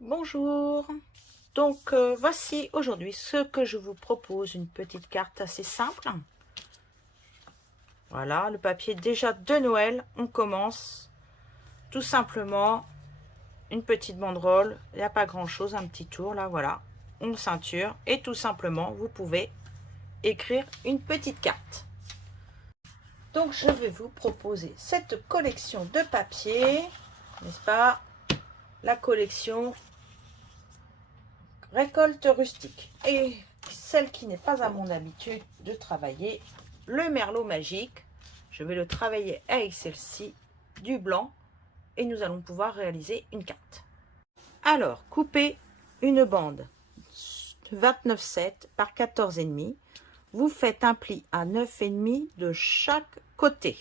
Bonjour. Donc voici aujourd'hui ce que je vous propose, une petite carte assez simple. Voilà, le papier déjà de Noël. On commence tout simplement une petite banderole. Il n'y a pas grand chose, un petit tour là, voilà. Une ceinture et tout simplement vous pouvez écrire une petite carte. Donc je vais vous proposer cette collection de papier, n'est-ce pas? La collection récolte rustique. Et celle qui n'est pas à mon habitude de travailler, le merlot magique. Je vais le travailler avec celle-ci, du blanc, et nous allons pouvoir réaliser une carte. Alors, coupez une bande 29,7 par 14,5. Vous faites un pli à 9,5 de chaque côté.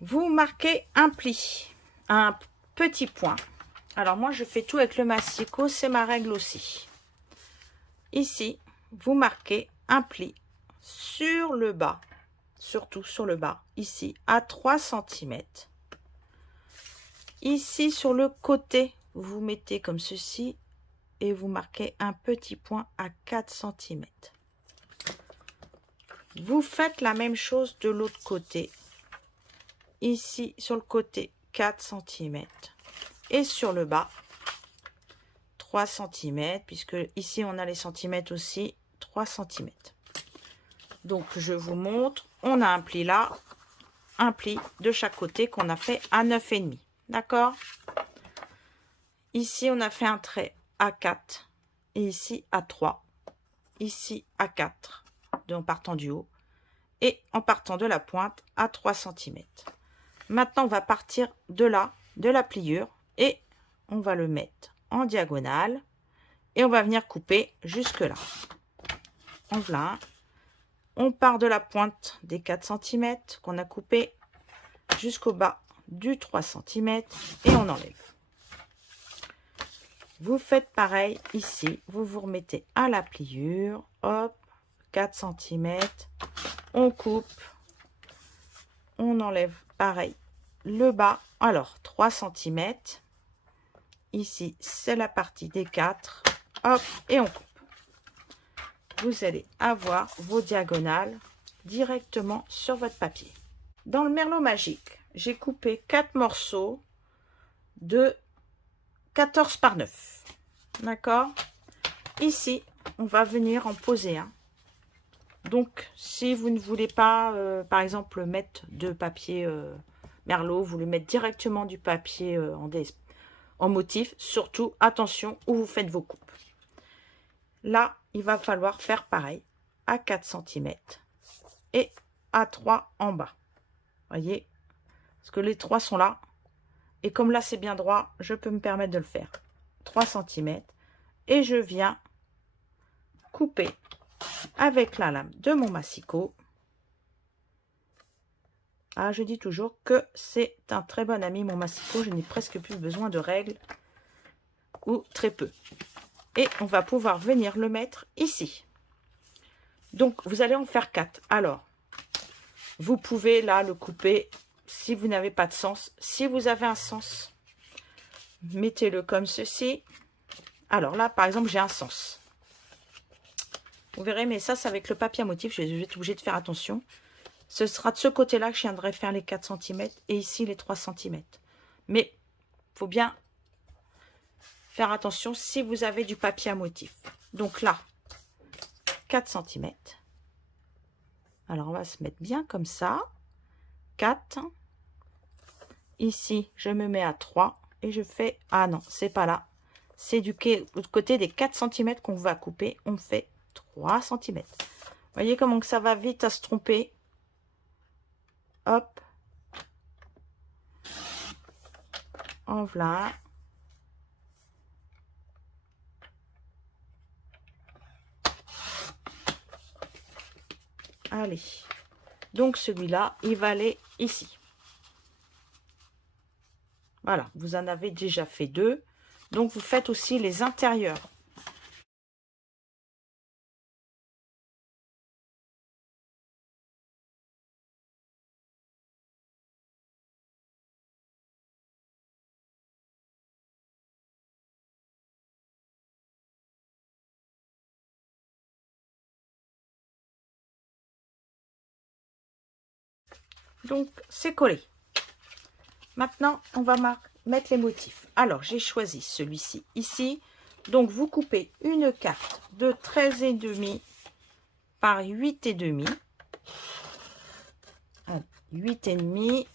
Vous marquez un pli, un petit point. Alors moi, je fais tout avec le massicot, c'est ma règle aussi. Ici, vous marquez un pli sur le bas, surtout sur le bas, ici à 3 cm. Ici, sur le côté, vous mettez comme ceci et vous marquez un petit point à 4 cm. Vous faites la même chose de l'autre côté. Ici, sur le côté, 4 cm. Et sur le bas, 3 cm, puisque ici, on a les centimètres aussi, 3 cm. Donc, je vous montre, on a un pli là, un pli de chaque côté qu'on a fait à 9,5. D'accord? Ici, on a fait un trait à 4 et ici à 3. Ici à 4, en partant du haut, et en partant de la pointe à 3 cm. Maintenant, on va partir de là, de la pliure, et on va le mettre en diagonale, et on va venir couper jusque là. En voilà un. On part de la pointe des 4 cm qu'on a coupé jusqu'au bas du 3 cm et on enlève. Vous faites pareil ici, vous vous remettez à la pliure, hop, 4 cm, on coupe, on enlève pareil le bas, alors 3 cm, ici c'est la partie des 4, hop, et on coupe. Vous allez avoir vos diagonales directement sur votre papier. Dans le merlot magique, j'ai coupé 4 morceaux de 14 par 9. D'accord? Ici, on va venir en poser un. Donc, si vous ne voulez pas, par exemple, mettre de papier merlot, vous voulez mettre directement du papier en motif, surtout, attention où vous faites vos coupes. Là, il va falloir faire pareil, à 4 cm et à 3 en bas. Voyez? Parce que les 3 sont là. Et comme là, c'est bien droit, je peux me permettre de le faire. 3 cm. Et je viens couper avec la lame de mon massicot. Ah, je dis toujours que c'est un très bon ami, mon massicot. Je n'ai presque plus besoin de règles, ou très peu. Et on va pouvoir venir le mettre ici. Donc, vous allez en faire 4. Alors, vous pouvez là le couper si vous n'avez pas de sens. Si vous avez un sens, mettez-le comme ceci. Alors là, par exemple, j'ai un sens. Vous verrez, mais ça, c'est avec le papier à motif. Je vais être obligée de faire attention. Ce sera de ce côté-là que je viendrai faire les 4 cm et ici les 3 cm. Mais il faut bien faire attention si vous avez du papier à motif. Donc là, 4 cm. Alors, on va se mettre bien comme ça. 4. Ici, je me mets à 3 et je fais... Ah non, c'est pas là. C'est du côté des 4 cm qu'on va couper. On fait 3 cm. Vous voyez comment que ça va vite à se tromper. Hop. En voilà. Allez. Donc celui-là, il va aller ici. Voilà, vous en avez déjà fait 2. Donc vous faites aussi les intérieurs. Donc, c'est collé. Maintenant, on va mettre les motifs. Alors, j'ai choisi celui-ci ici. Donc, vous coupez une carte de 13,5 par 8,5. 8,5.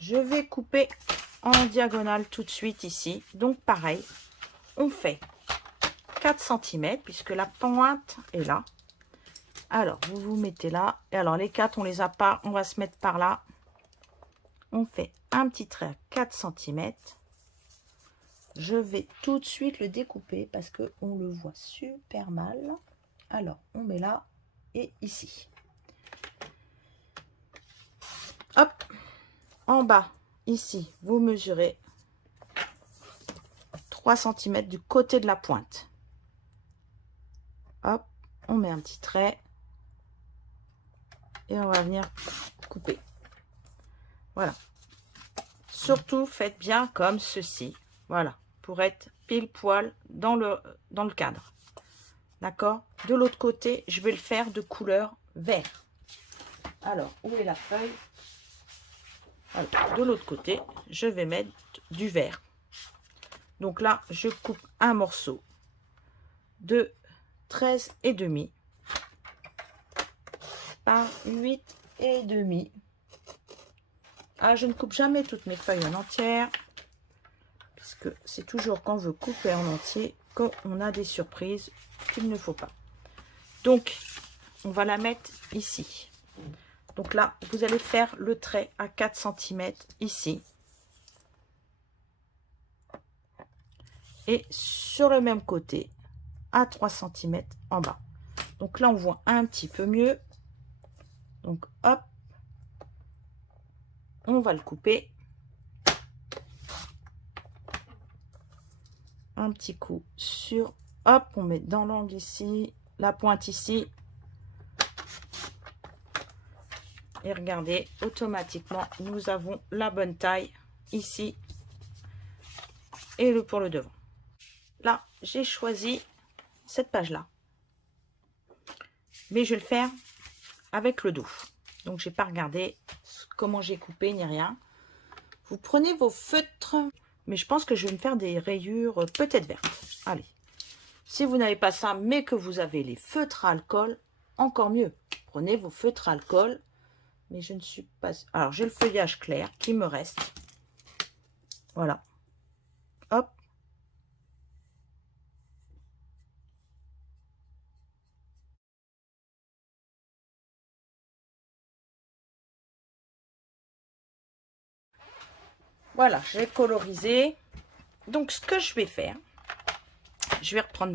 Je vais couper en diagonale tout de suite ici. Donc, pareil, on fait 4 cm puisque la pointe est là. Alors, vous vous mettez là. Et alors, les 4, on les a pas. On va se mettre par là. On fait un petit trait à 4 cm. Je vais tout de suite le découper parce qu'on le voit super mal. Alors, on met là et ici. Hop. En bas, ici, vous mesurez 3 cm du côté de la pointe. Hop, on met un petit trait. Et on va venir couper. Voilà. Surtout, faites bien comme ceci. Voilà. Pour être pile poil dans le cadre. D'accord? De l'autre côté, je vais le faire de couleur vert. Alors, où est la feuille? Alors, de l'autre côté, je vais mettre du vert. Donc là, je coupe un morceau de 13,5 par 8,5. Ah, je ne coupe jamais toutes mes feuilles en entière. Parce que c'est toujours quand on veut couper en entier qu'on a des surprises qu'il ne faut pas. Donc, on va la mettre ici. Donc là, vous allez faire le trait à 4 cm ici. Et sur le même côté, à 3 cm en bas. Donc là, on voit un petit peu mieux. Donc, hop, on va le couper. Un petit coup sur, hop, on met dans l'angle ici, la pointe ici. Et regardez, automatiquement, nous avons la bonne taille ici et pour le devant. Là, j'ai choisi cette page-là. Mais je vais le faire avec le dos. Donc, je n'ai pas regardé comment j'ai coupé ni rien. Vous prenez vos feutres, mais je pense que je vais me faire des rayures peut-être vertes. Allez. Si vous n'avez pas ça, mais que vous avez les feutres à alcool, encore mieux. Prenez vos feutres à alcool. Mais je ne suis pas... Alors, j'ai le feuillage clair qui me reste. Voilà. Hop. Voilà, j'ai colorisé. Donc, ce que je vais faire, je vais reprendre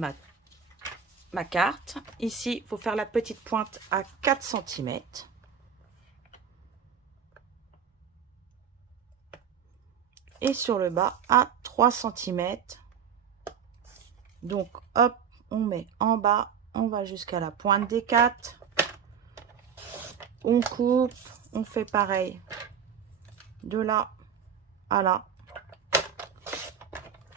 ma carte. Ici, il faut faire la petite pointe à 4 cm. Et sur le bas, à 3 cm. Donc, hop, on met en bas. On va jusqu'à la pointe des 4. On coupe. On fait pareil. De là à là.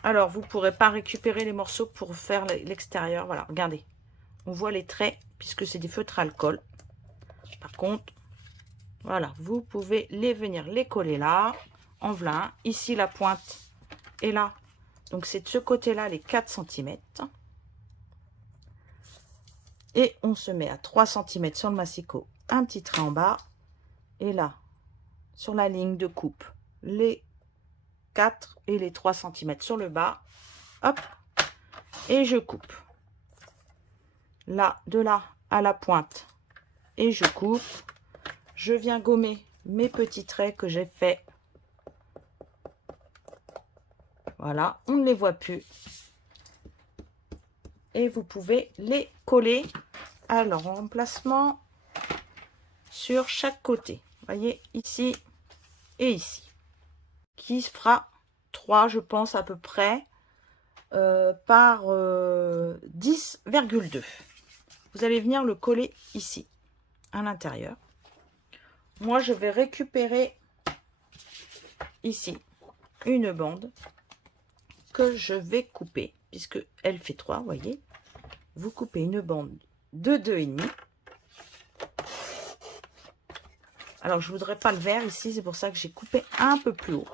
Alors, vous ne pourrez pas récupérer les morceaux pour faire l'extérieur. Voilà, regardez. On voit les traits puisque c'est des feutres à alcool. Par contre, voilà, vous pouvez venir les coller là. En voilà. Ici, la pointe est là. Donc, c'est de ce côté-là, les 4 cm. Et on se met à 3 cm sur le massicot. Un petit trait en bas. Et là, sur la ligne de coupe, les 4 et les 3 cm sur le bas. Hop. Et je coupe. Là, de là à la pointe. Et je coupe. Je viens gommer mes petits traits que j'ai fait. Voilà, on ne les voit plus. Et vous pouvez les coller à leur emplacement sur chaque côté. Vous voyez, ici et ici. Qui se fera 3, je pense, à peu près, par 10,2. Vous allez venir le coller ici, à l'intérieur. Moi, je vais récupérer ici une bande que je vais couper, puisque elle fait 3, vous voyez. vous coupez une bande de 2,5. Alors, je ne voudrais pas le vert ici, c'est pour ça que j'ai coupé un peu plus haut.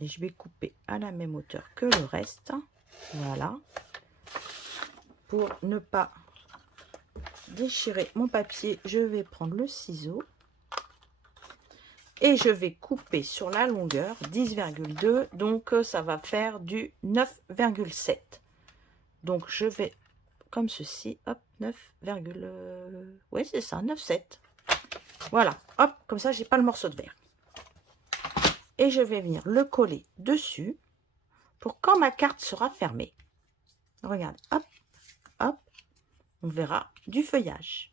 Et je vais couper à la même hauteur que le reste. Voilà. Pour ne pas déchirer mon papier, je vais prendre le ciseau. Et je vais couper sur la longueur 10,2. Donc, ça va faire du 9,7. Donc, je vais comme ceci. Hop, 9, oui, c'est ça, 9,7. Voilà, hop, comme ça, j'ai pas le morceau de verre. Et je vais venir le coller dessus pour quand ma carte sera fermée. Regarde, hop, hop, on verra du feuillage.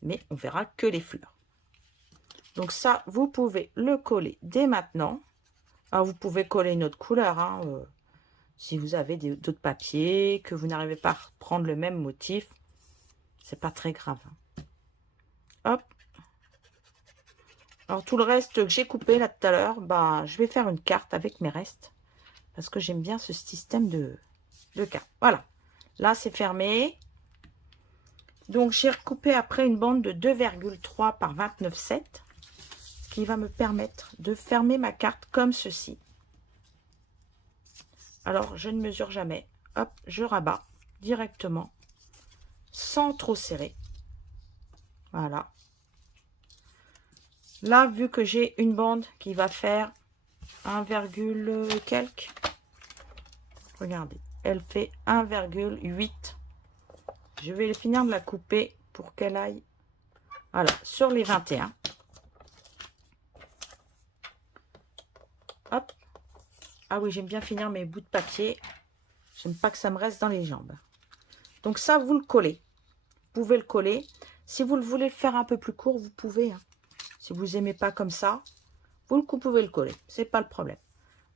Mais on verra que les fleurs. Donc ça, vous pouvez le coller dès maintenant. Alors, vous pouvez coller une autre couleur, hein, si vous avez d'autres papiers, que vous n'arrivez pas à prendre le même motif, c'est pas très grave. Hop. Alors, tout le reste que j'ai coupé là tout à l'heure, bah, je vais faire une carte avec mes restes. Parce que j'aime bien ce système de carte. Voilà. Là, c'est fermé. Donc, j'ai recoupé après une bande de 2,3 par 29,7. Ce qui va me permettre de fermer ma carte comme ceci. Alors, je ne mesure jamais. Hop, je rabats directement. Sans trop serrer. Voilà. Là, vu que j'ai une bande qui va faire 1, quelques. Regardez, elle fait 1,8. Je vais finir de la couper pour qu'elle aille, voilà, sur les 21. Hop. Ah oui, j'aime bien finir mes bouts de papier. J'aime pas que ça me reste dans les jambes. Donc ça, vous le collez. Vous pouvez le coller. Si vous le voulez le faire un peu plus court, vous pouvez, hein. Si vous n'aimez pas comme ça, vous pouvez le coller. C'est pas le problème.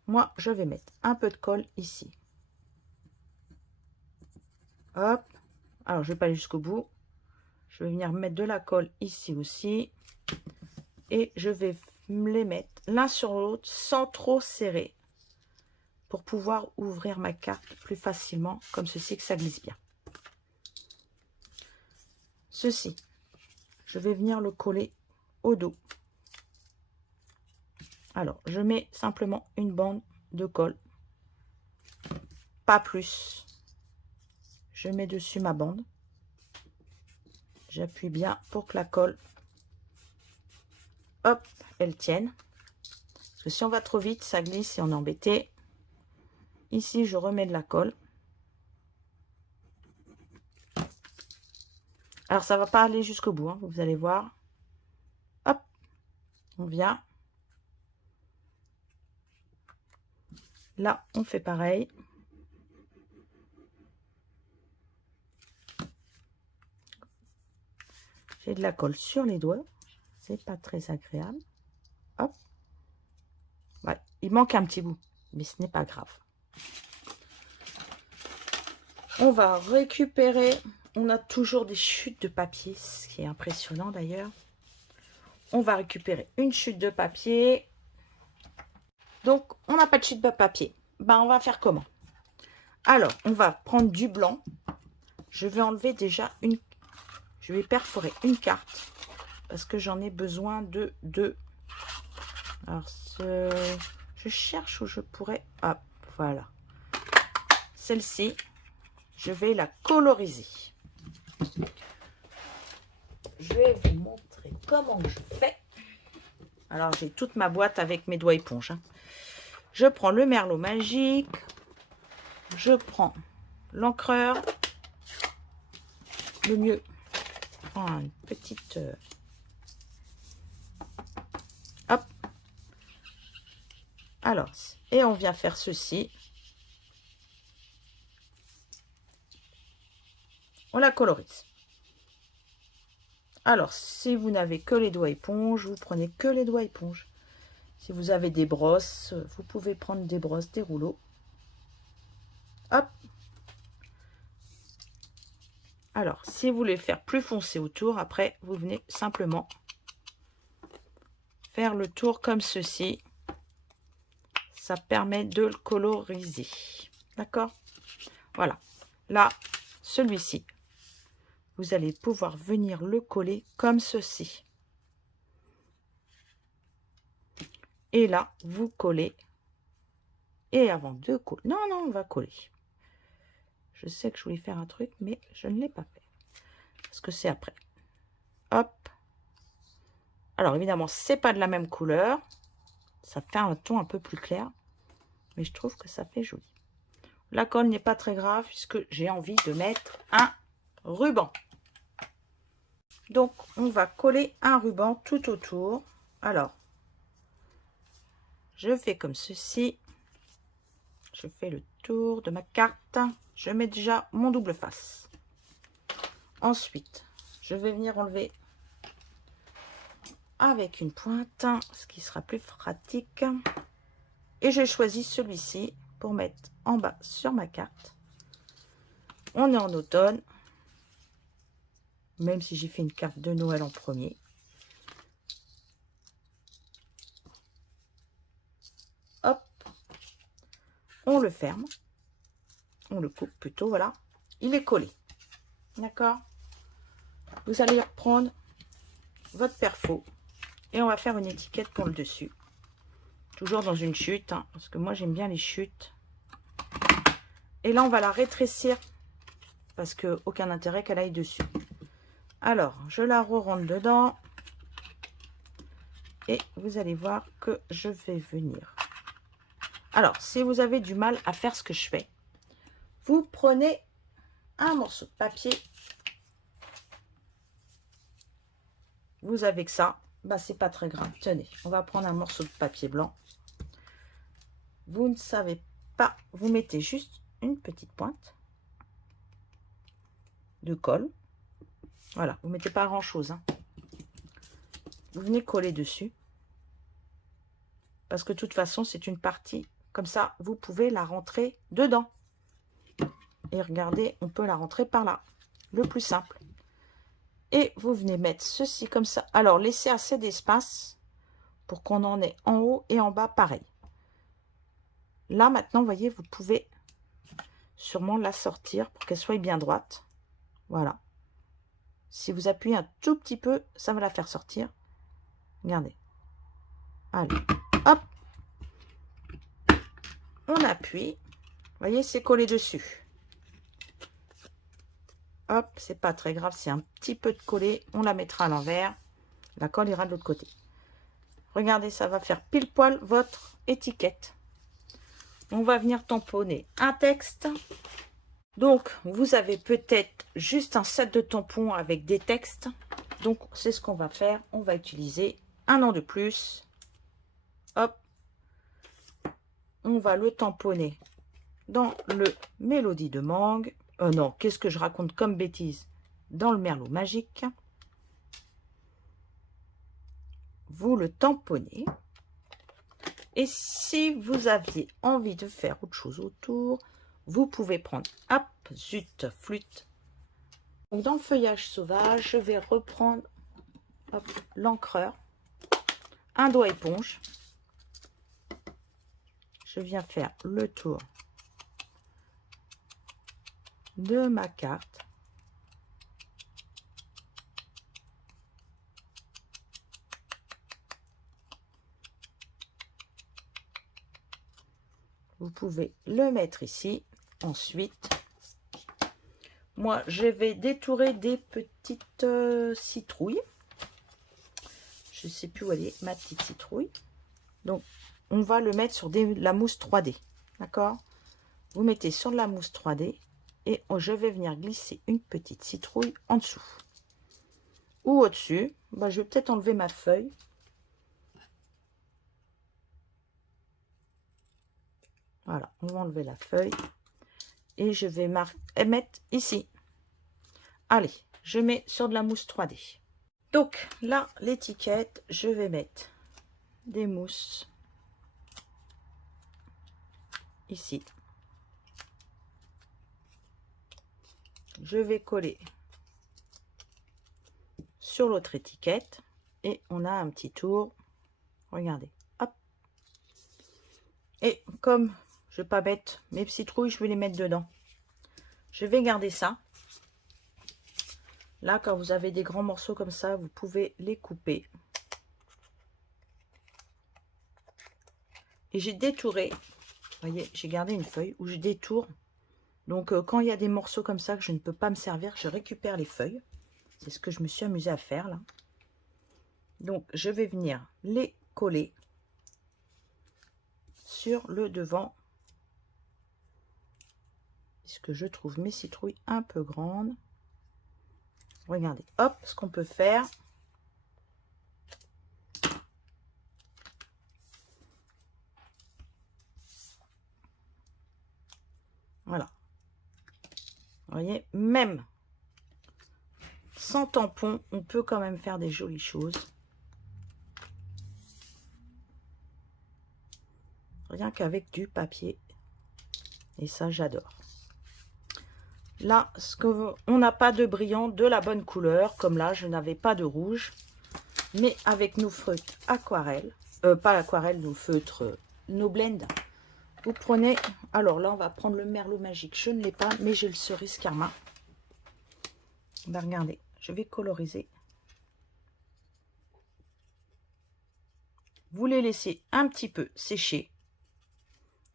Moi, je vais mettre un peu de colle ici. Hop. Alors, je vais pas aller jusqu'au bout. Je vais venir mettre de la colle ici aussi. Et je vais me les mettre l'un sur l'autre sans trop serrer. Pour pouvoir ouvrir ma carte plus facilement. Comme ceci, que ça glisse bien. Ceci, je vais venir le coller au dos. Alors, je mets simplement une bande de colle. Pas plus. Je mets dessus ma bande. J'appuie bien pour que la colle, hop, elle tienne. Parce que si on va trop vite, ça glisse et on est embêté. Ici, je remets de la colle. Alors, ça ne va pas aller jusqu'au bout, hein, vous allez voir. Hop, on vient. Là, on fait pareil. J'ai de la colle sur les doigts. C'est pas très agréable. Hop. Ouais, il manque un petit bout, mais ce n'est pas grave. On va récupérer. On a toujours des chutes de papier, ce qui est impressionnant d'ailleurs. On va récupérer une chute de papier. Donc, on n'a pas de chute de papier. Ben, on va faire comment? Alors, on va prendre du blanc. Je vais enlever déjà une... Je vais perforer une carte. Parce que j'en ai besoin de deux. Alors, je cherche où je pourrais... Hop, voilà. Celle-ci, je vais la coloriser. Je vais vous montrer comment je fais. Alors, j'ai toute ma boîte avec mes doigts éponges, hein. Je prends le merlot magique. Je prends l'encreur. Le mieux, je prends une petite... hop. Alors, et on vient faire ceci. On la colorise. Alors, si vous n'avez que les doigts éponges, vous prenez que les doigts éponges. Si vous avez des brosses, vous pouvez prendre des brosses, des rouleaux. Hop. Alors, si vous voulez faire plus foncé autour, après, vous venez simplement faire le tour comme ceci. Ça permet de le coloriser. D'accord? Voilà. là, celui-ci, vous allez pouvoir venir le coller comme ceci. Et là, vous collez. Et avant de coller... Non, on va coller. Je sais que je voulais faire un truc, mais je ne l'ai pas fait. Parce que c'est après. Hop. Alors, évidemment, c'est pas de la même couleur. Ça fait un ton un peu plus clair. Mais je trouve que ça fait joli. La colle n'est pas très grave puisque j'ai envie de mettre un ruban. Donc, on va coller un ruban tout autour. Alors, je fais comme ceci. Je fais le tour de ma carte. Je mets déjà mon double face. Ensuite, je vais venir enlever avec une pointe, ce qui sera plus pratique. Et j'ai choisi celui-ci pour mettre en bas sur ma carte. On est en automne. Même si j'ai fait une carte de Noël en premier. Hop. On le ferme. On le coupe plutôt, voilà. Il est collé. D'accord? Vous allez reprendre votre perfo. Et on va faire une étiquette pour le dessus. Toujours dans une chute, hein, parce que moi j'aime bien les chutes. Et là on va la rétrécir, parce que aucun intérêt qu'elle aille dessus. Alors, je la re-rentre dedans. Et vous allez voir que je vais venir. Alors, si vous avez du mal à faire ce que je fais, vous prenez un morceau de papier. Vous avez que ça, bah c'est pas très grave. Tenez, on va prendre un morceau de papier blanc. Vous ne savez pas, vous mettez juste une petite pointe de colle. Voilà, vous mettez pas grand chose, hein. Vous venez coller dessus. Parce que de toute façon, c'est une partie. Comme ça, vous pouvez la rentrer dedans. Et regardez, on peut la rentrer par là. Le plus simple. Et vous venez mettre ceci comme ça. Alors, laissez assez d'espace pour qu'on en ait en haut et en bas pareil. Là, maintenant, vous voyez, vous pouvez sûrement la sortir pour qu'elle soit bien droite. Voilà. Si vous appuyez un tout petit peu, ça va la faire sortir. Regardez. Allez, hop. On appuie. Vous voyez, c'est collé dessus. Hop, c'est pas très grave, c'est un petit peu de collé. On la mettra à l'envers. La colle ira de l'autre côté. Regardez, ça va faire pile poil votre étiquette. On va venir tamponner un texte. Donc, vous avez peut-être juste un set de tampons avec des textes. Donc, c'est ce qu'on va faire. On va utiliser un an de plus. Hop. On va le tamponner dans le Mélodie de Mangue. Non, qu'est-ce que je raconte comme bêtise? Dans le Merlot Magique. Vous le tamponnez. Et si vous aviez envie de faire autre chose autour, vous pouvez prendre, hop, zut, flûte. Donc dans le feuillage sauvage, je vais reprendre l'encreur, un doigt éponge. Je viens faire le tour de ma carte. Vous pouvez le mettre ici. Ensuite, moi, je vais détourer des petites citrouilles. Je ne sais plus où elle est, ma petite citrouille. Donc, on va le mettre sur la mousse 3D. D'accord? Vous mettez sur de la mousse 3D et je vais venir glisser une petite citrouille en dessous. Ou au-dessus. Bah, je vais peut-être enlever ma feuille. Voilà, on va enlever la feuille. Et je vais mettre ici. Allez, je mets sur de la mousse 3D. Donc là, l'étiquette, je vais mettre des mousses ici. Je vais coller sur l'autre étiquette et on a un petit tour. Regardez, hop. Et comme je ne vais pas mettre mes citrouilles, je vais les mettre dedans. Je vais garder ça. Là, quand vous avez des grands morceaux comme ça, vous pouvez les couper. Et j'ai détouré. Vous voyez, j'ai gardé une feuille où je détourne. Donc, quand il y a des morceaux comme ça que je ne peux pas me servir, je récupère les feuilles. C'est ce que je me suis amusée à faire, là. Donc, je vais venir les coller sur le devant. Puisque je trouve mes citrouilles un peu grandes. Regardez, hop, ce qu'on peut faire. Voilà. Vous voyez, même sans tampon, on peut quand même faire des jolies choses. Rien qu'avec du papier. Et ça, j'adore. Là, on n'a pas de brillant de la bonne couleur. Comme là, je n'avais pas de rouge. Mais avec nos feutres aquarelles, pas l'aquarelle, nos feutres, nos blends, vous prenez... Alors là, on va prendre le merlot magique. Je ne l'ai pas, mais j'ai le cerise karma. Ben, regardez, je vais coloriser. Vous les laissez un petit peu sécher.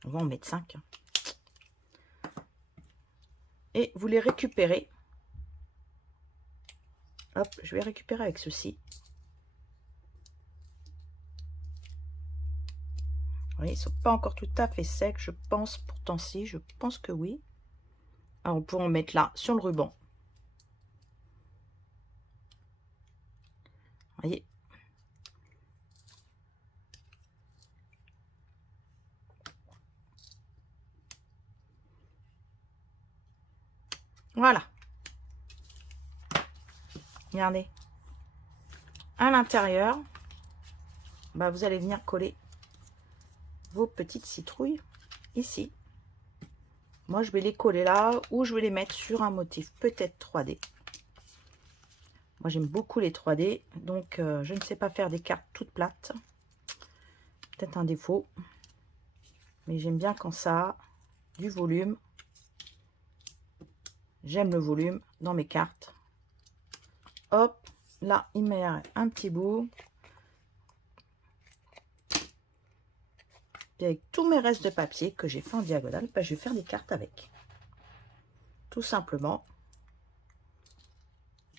On va en mettre 5. Et vous les récupérez. Hop, je vais récupérer avec ceci. Vous voyez, ils ne sont pas encore tout à fait secs, je pense. Pourtant, si, je pense que oui. Alors, on peut en mettre là, sur le ruban. Vous voyez. Voilà. Regardez. À l'intérieur, bah, vous allez venir coller vos petites citrouilles ici. Moi, je vais les coller là ou je vais les mettre sur un motif peut-être 3D. Moi, j'aime beaucoup les 3D, donc je ne sais pas faire des cartes toutes plates. Peut-être un défaut. Mais j'aime bien quand ça a du volume. J'aime le volume dans mes cartes. Hop, là, il me reste un petit bout. Et avec tous mes restes de papier que j'ai fait en diagonale, bah, je vais faire des cartes avec. Tout simplement.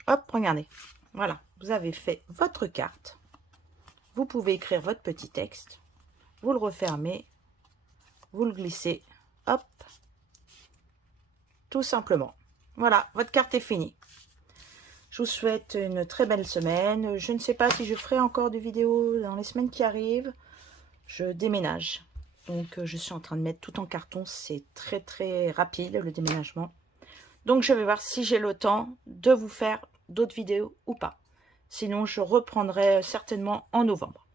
Hop, regardez. Voilà, vous avez fait votre carte. Vous pouvez écrire votre petit texte. Vous le refermez. Vous le glissez. Hop. Tout simplement. Voilà, votre carte est finie. Je vous souhaite une très belle semaine. Je ne sais pas si je ferai encore des vidéos dans les semaines qui arrivent. Je déménage. Donc, je suis en train de mettre tout en carton. C'est très, très rapide, le déménagement. Donc, je vais voir si j'ai le temps de vous faire d'autres vidéos ou pas. Sinon, je reprendrai certainement en novembre.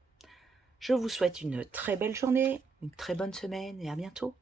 Je vous souhaite une très belle journée, une très bonne semaine et à bientôt.